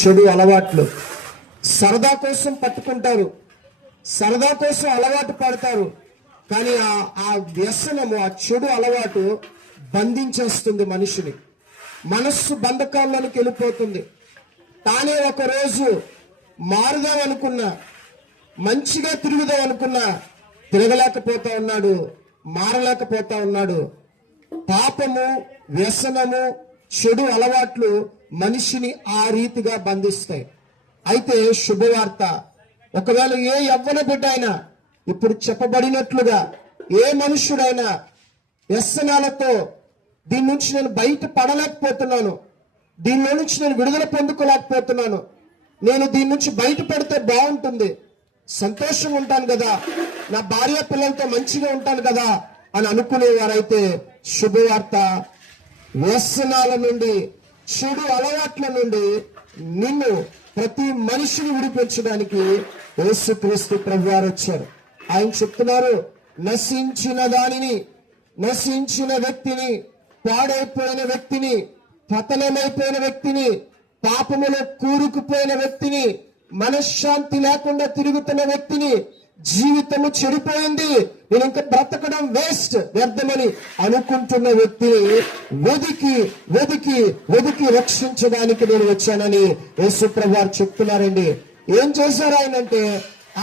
చెడు అలవాట్లు సరదా కోసం పట్టుకుంటారు, సరదా కోసం అలవాటు పడతారు. కానీ ఆ వ్యసనము, ఆ చెడు అలవాటు బంధించేస్తుంది మనిషిని. మనస్సు బంధకాల్లోనికి వెళ్ళిపోతుంది. తానే ఒకరోజు మారుదాం అనుకున్నా, మంచిగా తిరుగుదాం అనుకున్నా తిరగలేకపోతా ఉన్నాడు, మారలేకపోతా ఉన్నాడు. పాపము, వ్యసనము, చెడు అలవాట్లు మనిషిని ఆ రీతిగా బంధిస్తాయి. అయితే శుభవార్త, ఒకవేళ ఏ యవ్వన బిడ్డ అయినా ఇప్పుడు చెప్పబడినట్లుగా ఏ మనుష్యుడైనా వ్యసనాలతో దీని నుంచి నేను బయట పడలేకపోతున్నాను, దీనిలో నుంచి నేను విడుదల పొందుకోలేకపోతున్నాను, నేను దీని నుంచి బయటపడితే బాగుంటుంది, సంతోషంగా ఉంటాను కదా, నా భార్య పిల్లలతో మంచిగా ఉంటాను కదా అని అనుకునేవారైతే శుభవార్త, వ్యసనాల నుండి, చెడు అలవాట్ల నుండి నిన్ను, ప్రతి మనిషిని విడిపించడానికి యేసుక్రీస్తు ప్రభువారు వచ్చారు. ఆయన చెప్తున్నారు, నశించిన దానిని, నశించిన వ్యక్తిని, పాడైపోయిన వ్యక్తిని, పతనమైపోయిన వ్యక్తిని, పాపములో కూరుకుపోయిన వ్యక్తిని, మనశ్శాంతి లేకుండా తిరుగుతున్న వ్యక్తిని, జీవితము చెడిపోయింది, నేను ఇంకా బ్రతకడం వేస్ట్, వ్యర్థమని అనుకుంటున్న వ్యక్తిని వెదికి వెదికి వెదికి రక్షించడానికి నేను వచ్చానని యేసుప్రభువు వారు చెప్తున్నారండి. ఏం చేశారు ఆయన అంటే,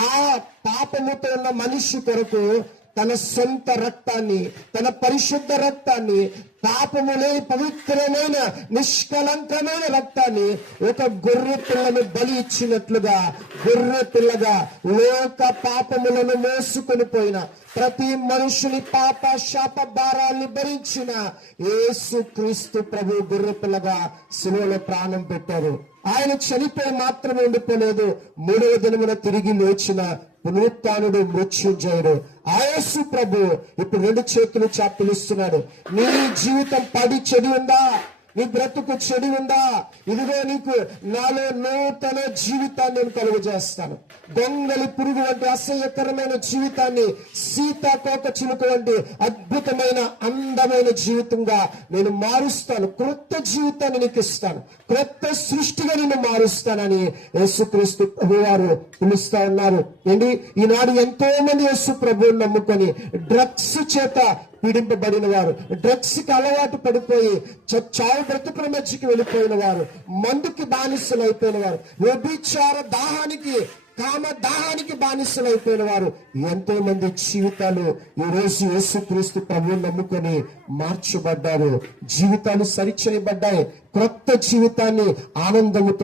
ఆ పాపముతో ఉన్న మనిషి కొరకు తన సొంత రక్తాన్ని, తన పరిశుద్ధ రక్తాన్ని, పాపములే పవిత్రమైన నిష్కలంకమైన రక్తాన్ని ఒక గొర్రె పిల్లను బలి ఇచ్చినట్లుగా, గొర్రె పిల్లగా లోక పాపములను మోసుకొని పోయిన, ప్రతి మనుషుని పాప శాప భారాన్ని భరించిన యేసుక్రీస్తు ప్రభు గొర్రె పిల్లగా శిలువలో ప్రాణం పెట్టారు. ఆయన చనిపోయి మాత్రమే ఉండిపోలేదు, మూడవ దినమున తిరిగి లేచిన పునరుత్థానుడు, మృత్యుంజయుడు ఆ యేసు ప్రభు ఇప్పుడు రెండు చేతులు చాపి పిలుస్తున్నాడు. నీ జీవితం పడి చెడి ఉందా? నీ బ్రతుకు చెడి ఉందా? ఇదిగో నీకు నాలో నూతన జీవితాన్ని నేను కలుగు చేస్తాను. దొంగలి పురుగు వంటి అసహ్యకరమైన జీవితాన్ని సీతాకోక చిలుక వంటి అద్భుతమైన అందమైన జీవితంగా నేను మారుస్తాను. క్రొత్త జీవితాన్ని నీకు ఇస్తాను, క్రొత్త సృష్టిగా నిన్ను మారుస్తానని యేసుక్రీస్తు ప్రభువారు పిలుస్తా ఉన్నారు. ఏంటి, ఈనాడు ఎంతో మంది యేసు ప్రభువుని నమ్ముకొని డ్రగ్స్ చేత పీడింపబడిన వారు, డ్రగ్స్ కి అలవాటు పడిపోయి చావు బ్రతుకుల మధ్యకి వెళ్ళిపోయిన వారు, మందుకి బానిసలు అయిపోయిన వారు, వ్యభిచార దాహానికి, కామ దాహానికి బానిసలు అయిపోయిన వారు, ఎంతో మంది జీవితాలు ఈ రోజు యేసుక్రీస్తు ప్రభువుని నమ్ముకొని మార్చబడ్డారు. జీవితాలు సరిచేయబడ్డాయి. క్రొత్త జీవితాన్ని ఆనందముతో